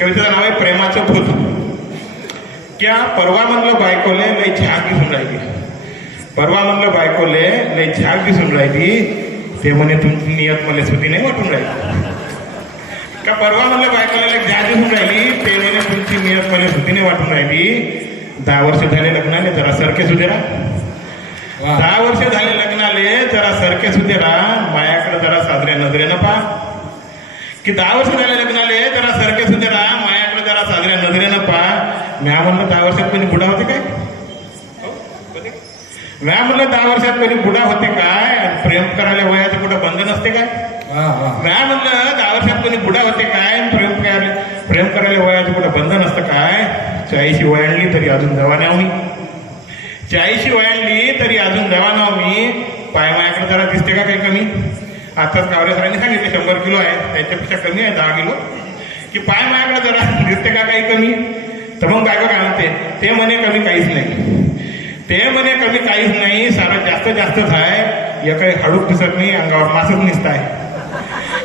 कवितेचं नाव आहे प्रेमाचं भूत. क्या परवा म्हणलं बायकोले लय झाग दिसून राहिली. परवा म्हणलं बायकोले लय झाग दिसून राहिली. ते म्हणे तुमची नियत मला सुधी नाही वाटून राहिली. का परवा म्हणलं बायकोला लय झाग दिसून राहिली. ते म्हणे तुमची नियत मला सुधी नाही वाटून राहिली. 10 वर्ष झाले लग्नाले, जरा सरके सुधे राहा. 10 वर्ष झाले लग्नाले, जरा सरके सुधे राहा. मायाकडे जरा साजऱ्या नजरेनं पहा. की 10 वर्ष झाले लग्नाले, जरा सरके सुधे राहा. मायाकडे जरा साजऱ्या नजरेनं पहा. म्या म्हणलं 10 वर्षात कोणी बुडा होते काय? म्या म्हणलं 10 वर्षात कोणी बुडा होते काय? प्रेम करायला वयाचं कुठं बंधन असते काय? म्या म्हणलं 10 वर्षात कोणी बुडा होते काय? प्रेम करायला वयाचं कुठं बंधन असतं काय? 40 वयांडली तरी अजून जवानाव मी. 40 वयांडली तरी अजून जवानाव मी. पाय मायाकडे जरा दिसते का काही कमी? आताच कावरे सरांनी सांगितले 100 किलो आहे, त्याच्यापेक्षा कमी आहे 10 किलो. की पाय मायाकडे जरा दिसते का काही कमी? तर मग बायको काय म्हणते? ते म्हणे कमी काहीच नाही. ते म्हणे कमी काहीच नाही. सारं जास्तच आहे. या काही हाडूक दिसत नाही, अंगावर मासच निसत आहे.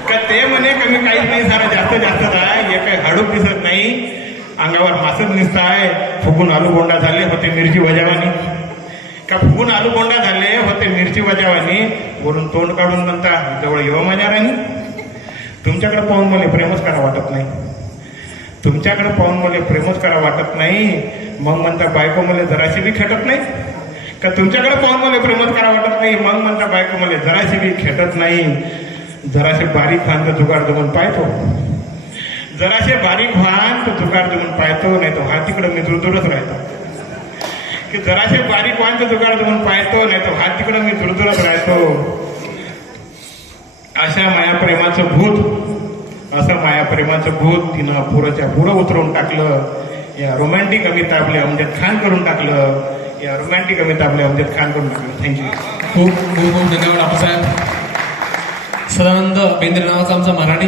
का ते म्हणे कमी काहीच नाही, सारं जास्तच आहे. या काही हाडूक दिसत नाही, अंगावर मासच निसत आहे. फुगून आलू बोंडा झाले होते मिरची वजावानी. का फुगून आलू बोंडा झाले होते मिरची वजावानी. वरून तोंड काढून म्हणता जवळ येऊ माझ्या राणी. तुमच्याकडे पाहून मला प्रेमच करा वाटत नाही. तुमच्याकडे पाहून मला प्रेमच करा वाटत नाही. मग म्हणता बायको मला जराशी बी खेटत नाही. का तुमच्याकडे पाहून मला प्रेमच करा वाटत नाही. मग म्हणता बायको मला जराशी बी खेटत नाही. जराशे बारीक व्हान तर जुगाड जमून पाहतो. जराशे बारीक व्हान तर जुगाड जमून पाहतो. नाही तो हात तिकडं मी दुरदुरच राहतो. की जराशे बारीक व्हान तर जुगाड जमून पाहतो. नाही तो हात तिकडं मी दुरदुरच राहतो. अशा मायाप्रेमाचं भूत, असं मायाप्रेमाचं भूत तिनं पुरच्या पुरं उतरवून टाकलं. या रोमॅन्टिक कविता आपल्या अमजद खान करून टाकलं. या रोमॅन्टिक कविता आपल्या अमजद खान करून टाकलं. थँक्यू. खूप खूप धन्यवाद आप्पासाहेब. सदानंद बेंद्रे नावाचा आमचा मराठी